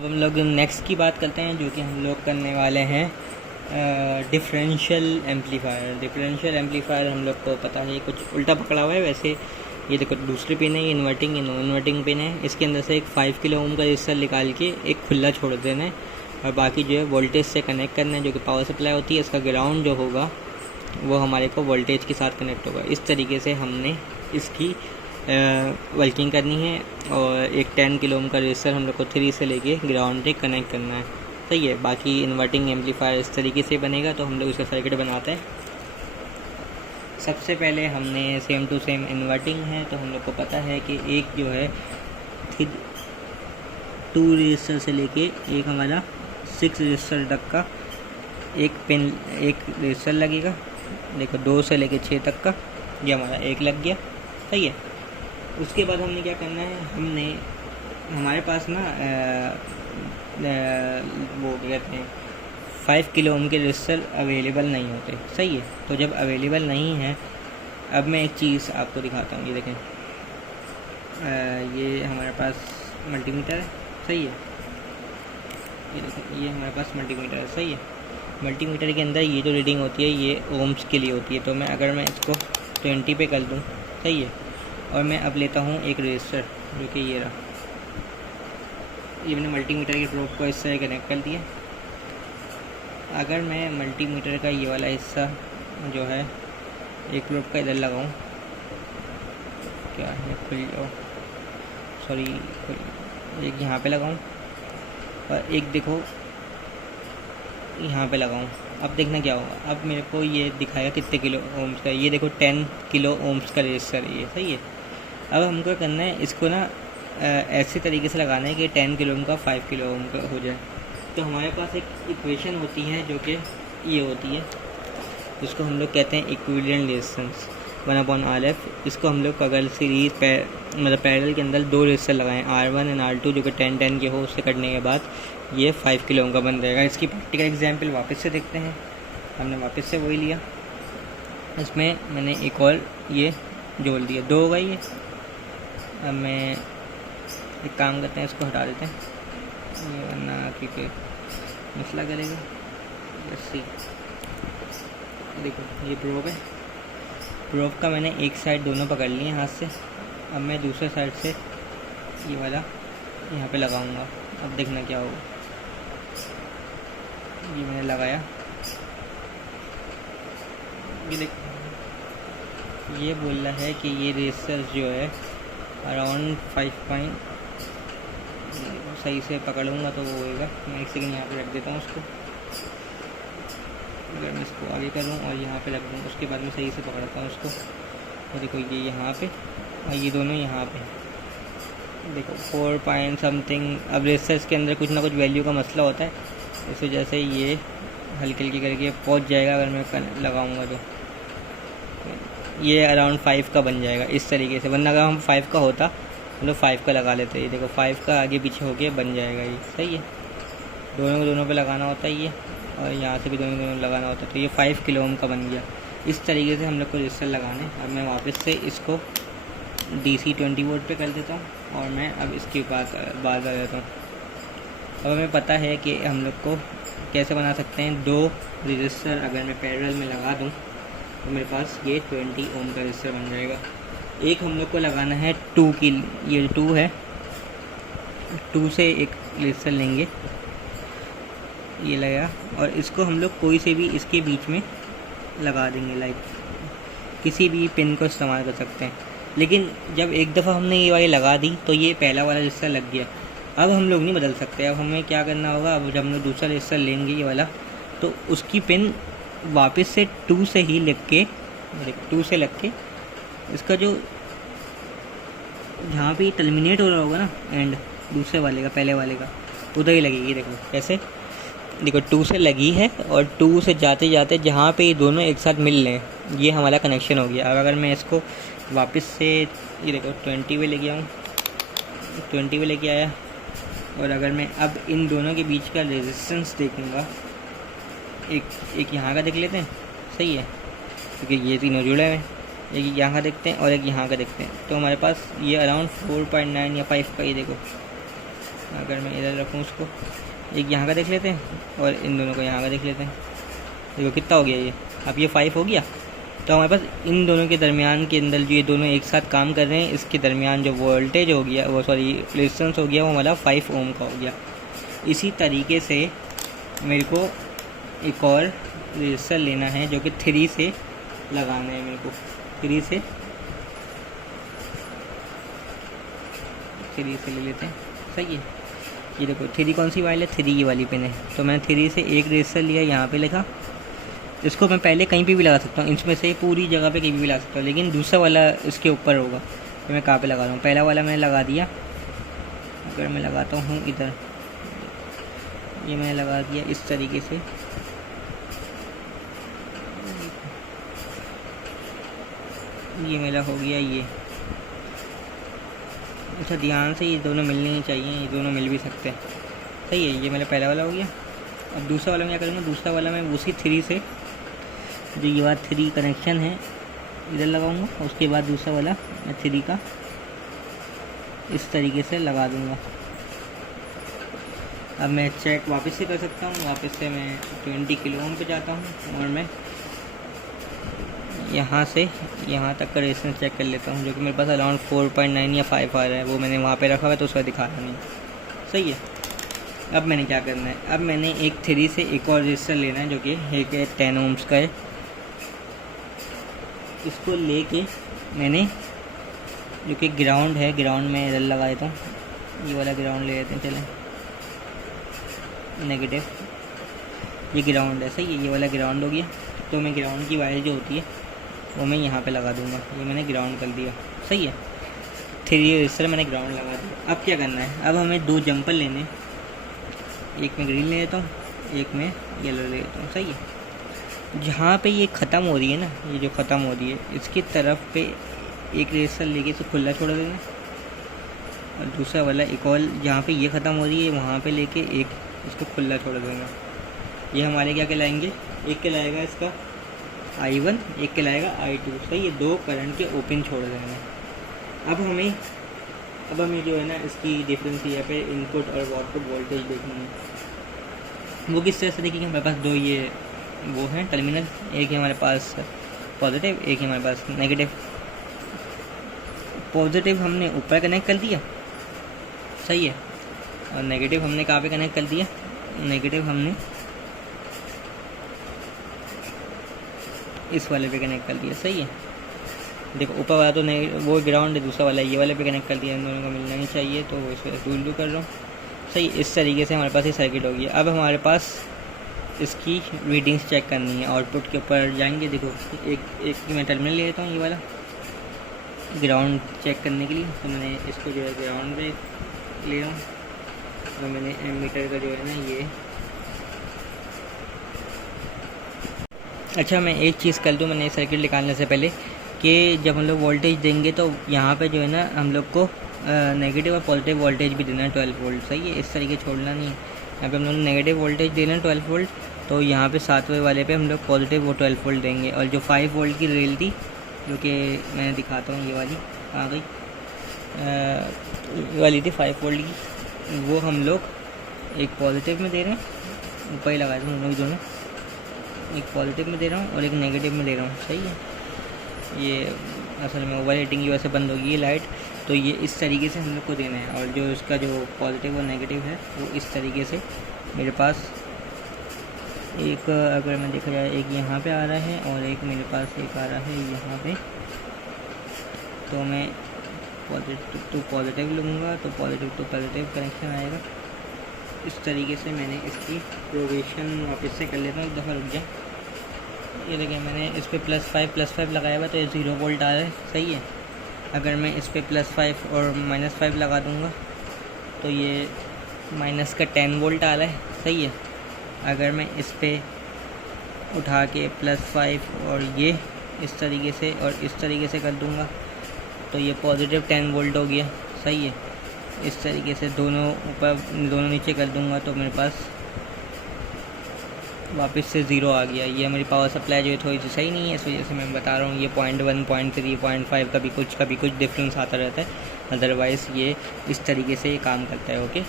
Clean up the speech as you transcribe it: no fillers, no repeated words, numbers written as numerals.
अब हम लोग नेक्स्ट की बात करते हैं, जो कि हम लोग करने वाले हैं डिफरेंशियल एम्पलीफायर। डिफरेंशियल एम्पलीफायर हम लोग को पता है कुछ उल्टा पकड़ा हुआ है। वैसे ये देखो दूसरी पिन है, ये इन्वर्टिंग ये नॉन इन्वर्टिंग पिन है। इसके अंदर से एक 5 किलो ओम का रेजिस्टर निकाल के एक खुला छोड़ देना है और बाकी जो है वोल्टेज से कनेक्ट करना है, जो कि पावर सप्लाई होती है। इसका ग्राउंड जो होगा वो हमारे को वोल्टेज के साथ कनेक्ट होगा। इस तरीके से हमने इसकी वर्किंग करनी है और एक 10 किलो ओम का रेजिस्टर हम लोग को 3 से लेके ग्राउंड तक कनेक्ट करना है। सही है। बाकी इन्वर्टिंग एम्पलीफायर इस तरीके से बनेगा। तो हम लोग इसका सर्किट बनाते हैं। सबसे पहले हमने सेम टू सेम इन्वर्टिंग है, तो हम लोग को पता है कि एक जो है 2 रेजिस्टर से लेके एक हमारा 6 रेजिस्टर तक का एक रेजिस्टर लगेगा। देखो 2 से लेके 6 तक का ये हमारा एक लग गया। सही है। उसके बाद हमने क्या करना है, हमारे पास ना वो क्या कहते हैं 5 किलो ओम के रेजिस्टर अवेलेबल नहीं होते। सही है। तो जब अवेलेबल नहीं है, अब मैं एक चीज़ आपको दिखाता हूँ। ये देखें, ये हमारे पास मल्टीमीटर है। सही है। ये देखें, ये हमारे पास मल्टीमीटर है। सही है। मल्टीमीटर के अंदर ये जो रीडिंग होती है ये ओम्स के लिए होती है। तो अगर मैं इसको 20 पे कर दूँ, सही है, और मैं अब लेता हूँ एक रेजिस्टर जो कि ये रहा। ये मैंने मल्टीमीटर के प्रोब को इससे कनेक्ट कर दिया। अगर मैं मल्टीमीटर का ये वाला हिस्सा जो है एक प्रोब का इधर लगाऊँ, क्या है, खुल जाओ, सॉरी, एक यहाँ पे लगाऊँ और एक देखो यहाँ पे लगाऊँ। अब देखना क्या होगा। अब मेरे को ये दिखाएगा कितने किलो ओम्स का। ये देखो 10 किलो ओम्स का रेजिस्टर है ये। सही है। अब हमको करना है इसको ना ऐसे तरीके से लगाना है कि 10 किलो ओम का 5 किलो ओम का हो जाए। तो हमारे पास एक इक्वेशन होती है जो कि ये होती है, जिसको हम लोग कहते हैं इक्विवेलेंट रेजिस्टेंस 1/RF। इसको हम लोग अगर सीरीज मतलब पैरेलल के अंदर 2 रेजिस्टर लगाएं R1 एंड R2 जो कि 10 के हो, उससे करने के बाद ये 5 किलो ओम का बन जाएगा। इसकी प्रैक्टिकल एग्जांपल वापस से देखते हैं। हमने वापस से वही लिया, इसमें मैंने एक और ये जोड़ दिया, 2 होगा ये। अब मैं एक काम करते हैं, इसको हटा देते हैं ये, वरना क्योंकि मसला करेगा। जैसे देखो ये प्रोब है, प्रोब का मैंने एक साइड दोनों पकड़ लिए हाथ से। अब मैं दूसरे साइड से ये वाला यहाँ पे लगाऊंगा। अब देखना क्या होगा। ये मैंने लगाया, ये देख, ये बोल रहा है कि ये रेजिस्टर जो है अराउंड 5 सही से पकड़ूंगा तो वो होएगा। मैं एक सेकंड यहाँ पे रख देता हूँ उसको। अगर मैं इसको आगे करूँ और यहाँ पे रख दूँ, उसके बाद मैं सही से पकड़ता हूँ उसको। और देखो ये यहाँ पे और ये दोनों यहाँ पे, देखो 4 पॉइंट समथिंग। अब रेजिस्टर्स के अंदर कुछ ना कुछ वैल्यू का मसला होता है, इस वजह से ये हल्की हल्की करके पहुँच जाएगा। अगर मैं लगाऊंगा तो ये अराउंड 5 का बन जाएगा इस तरीके से। वरना अगर हम 5 का होता हम लोग 5 का लगा लेते। ये देखो 5 का आगे पीछे होके बन जाएगा ये। सही है। दोनों को दोनों पे लगाना होता है ये, और यहाँ से भी दोनों लगाना होता है। तो ये 5 किलो ओम का बन गया। इस तरीके से हम लोग को रजिस्टर लगाने। और मैं वापस से इसको DC 20 वोल्ट पे कर देता हूँ और मैं अब इसके बाद आ जाता हूँ। अब हमें पता है कि हम लोग को कैसे बना सकते हैं। 2 रजिस्टर अगर मैं पैरेलल में लगा दूँ तो मेरे पास ये 20 ओम का रजिस्टर बन जाएगा। एक हम लोग को लगाना है 2 की, ये 2 है, 2 से एक रजिस्टर लेंगे, ये लगा, और इसको हम लोग कोई से भी इसके बीच में लगा देंगे। लाइक किसी भी पिन को इस्तेमाल कर सकते हैं। लेकिन जब एक दफ़ा हमने ये वाली लगा दी तो ये पहला वाला रजिस्टर लग गया। अब हम लोग नहीं बदल सकते। अब हमें क्या करना होगा, अब जब हम लोग दूसरा रजिस्टर लेंगे ये वाला, तो उसकी पिन वापस से 2 से ही लग के, 2 से लग के इसका जो जहाँ पे टर्मिनेट हो रहा होगा ना एंड दूसरे वाले का, पहले वाले का, उधर ही लगेगी। देखो कैसे, देखो 2 से लगी है और 2 से जाते जाते जहाँ पे ये दोनों एक साथ मिल लें, ये हमारा कनेक्शन हो गया। अब अगर मैं इसको वापस से ये देखो 20 पे लेके आऊँ, 20 पे लेके आया, और अगर मैं अब इन दोनों के बीच का रेजिस्टेंस देखूँगा, एक यहाँ का देख लेते हैं। सही है, क्योंकि ये तीनों जुड़े हुए हैं। एक यहाँ का देखते हैं और एक यहाँ का देखते हैं। तो हमारे पास ये अराउंड 4.9 या 5 का, ये देखो अगर मैं इधर रखूँ उसको, एक यहाँ का देख लेते हैं और इन दोनों को यहाँ का देख लेते हैं। देखो कितना हो गया ये, अब ये 5 हो गया। तो हमारे पास इन दोनों के दरमियान के अंदर जो ये दोनों एक साथ काम कर रहे हैं, इसके दरमियान जो वोल्टेज हो गया, वो सॉरी रेजिस्टेंस हो गया, वो हमारा 5 ओम का हो गया। इसी तरीके से मेरे को एक और रेजिस्टर लेना है जो कि 3 से लगाना है। मेरे को 3 से ले लेते हैं, सही है। ये देखो 3 कौन सी वाली है, 3 की वाली पिन है। तो मैंने 3 से एक रेजिस्टर लिया, यहाँ पे लिखा। इसको मैं पहले कहीं पे भी लगा सकता हूँ, इसमें से पूरी जगह पे कहीं भी लगा सकता हूँ, लेकिन दूसरा वाला इसके ऊपर होगा। तो मैं कहाँ पे लगा रहा हूँ, पहला वाला मैंने लगा दिया। अगर मैं लगाता हूँ इधर, ये मैंने लगा दिया इस तरीके से। ये मेरा हो गया ये। अच्छा ध्यान से, ये दोनों मिलने ही चाहिए, ये दोनों मिल भी सकते हैं, सही है। ये मेरा पहला वाला हो गया। अब दूसरा वाला मैं क्या करूँगा, दूसरा वाला मैं उसी 3 से, जो ये बात 3 कनेक्शन है, इधर लगाऊंगा। उसके बाद दूसरा वाला मैं 3 का इस तरीके से लगा दूंगा। अब मैं चेक वापस से कर सकता हूँ। वापस से मैं 20 किलो ओम पे जाता हूँ और मैं यहाँ से यहाँ तक का रेजिस्टेंस चेक कर लेता हूँ, जो कि मेरे पास अराउंड 4.9 या 5 आ रहा है। वो मैंने वहाँ पे रखा हुआ है तो उसका दिखा रहा नहीं, सही है। अब मैंने क्या करना है, अब मैंने एक 3 से एक और रेजिस्टर लेना है जो कि एक 10 ओम्स का है। इसको लेके मैंने, जो कि ग्राउंड है, ग्राउंड में इधर लगा देता हूँ। ये वाला ग्राउंड ले लेते हैं, चलें, नेगेटिव, ये ग्राउंड है, सही है। ये वाला ग्राउंड हो गया। तो मैं ग्राउंड की वायर जो होती है वो मैं यहाँ पे लगा दूँगा। ये मैंने ग्राउंड कर दिया, सही है। 3 रेजिस्टर मैंने ग्राउंड लगा दिया। अब क्या करना है, अब हमें 2 जंपर लेने, एक में ग्रीन ले लेता हूँ, एक में येलो ले लेता हूँ, सही है। जहाँ पे ये ख़त्म हो रही है ना, ये जो ख़त्म हो रही है, इसकी तरफ पे एक रेजिस्टर लेके इसे खुला छोड़ देना, और दूसरा वाला एक और जहाँ पे ये ख़त्म हो रही है वहाँ पे लेके एक इसको खुला छोड़ दूँगा। ये हमारे क्या कहलाएंगे, एक कहलाएगा इसका I1, एक कहलाएगा I2, सही है। 2 करंट के ओपन छोड़ देंगे। अब हमें जो है ना, इसकी डिफरेंस यहाँ पे इनपुट और आउटपुट वोल्टेज देखनी है। वो किस तरह से देखेंगे, हमारे पास 2 ये वो हैं टर्मिनल, एक है हमारे पास पॉजिटिव, एक है हमारे पास नेगेटिव। पॉजिटिव हमने ऊपर कनेक्ट कर दिया, सही है, और नेगेटिव हमने कहाँ पे कनेक्ट कर दिया, नेगेटिव हमने इस वाले पे कनेक्ट कर दिया, सही है। देखो ऊपर वाला तो नहीं, वो ग्राउंड है, दूसरा वाला ये वाले पे कनेक्ट कर दिया। इन दोनों को मिलना नहीं चाहिए, तो इस वजह से डूल कर रहा हूँ, सही। इस तरीके से हमारे पास ये सर्किट होगी। अब हमारे पास इसकी रीडिंग्स चेक करनी है। आउटपुट के ऊपर जाएंगे, देखो एक मैं टर्मिनल ले लेता हूँ, ये वाला ग्राउंड चेक करने के लिए। तो मैंने इसको जो है ग्राउंड पे ले रहा हूँ, तो मैंने एमीटर का जो है ना ये, अच्छा मैं एक चीज़ कर दूँ, मैंने सर्किट निकालने से पहले, कि जब हम लोग वोल्टेज देंगे तो यहाँ पे जो है ना हम लोग को नेगेटिव और पॉजिटिव वोल्टेज भी देना है 12 वोल्ट, सही है। इस तरीके छोड़ना नहीं है। यहाँ पे हम लोग नेगेटिव वोल्टेज देना है 12 वोल्ट, तो यहाँ पे 7वें वाले पे हम लोग पॉजिटिव वो 12 वोल्ट देंगे। और जो 5 वोल्ट की रेल थी, जो कि मैं दिखाता हूँ, ये वाली आ गई, ये वाली थी 5 वोल्ट की, वो हम लोग एक पॉजिटिव में दे रहे हैं, ऊपर ही लगाए थे हम दोनों, एक पॉजिटिव में दे रहा हूँ और एक नेगेटिव में दे रहा हूँ, सही है। ये असल में ओवर हीटिंग की वजह से बंद होगी ये लाइट, तो ये इस तरीके से हम लोग को देना है। और जो इसका जो पॉजिटिव और नेगेटिव है वो इस तरीके से मेरे पास एक, अगर मैं देखा जाए, एक यहाँ पे आ रहा है और एक मेरे पास एक आ रहा है यहाँ पे। तो मैं पॉजिटिव टू पॉजिटिव लूँगा तो पॉजिटिव टू पॉजिटिव कनेक्शन आएगा। इस तरीके से मैंने इसकी प्रोविज़न वापस से कर लेता हूँ, एक दफ़ा रुक जाए। ये देखिए मैंने इस पर +5 लगाया हुआ, तो ये 0 वोल्ट आ रहा है, सही है। अगर मैं इस पर +5 और -5 लगा दूँगा तो ये माइनस का 10 वोल्ट आ रहा है, सही है। अगर मैं इस पर उठा के +5 और ये इस तरीके से और इस तरीके से कर दूँगा तो ये पॉजिटिव 10 वोल्ट हो गया, सही है। इस तरीके से दोनों ऊपर दोनों नीचे कर दूँगा तो मेरे पास वापस से 0 आ गया। ये मेरी पावर सप्लाई जो है थोड़ी सी सही नहीं है, इस वजह से मैं बता रहा हूँ। ये 0.1, 0.3, 0.5 कभी कुछ डिफरेंस आता रहता है, अदरवाइज़ ये इस तरीके से काम करता है, ओके।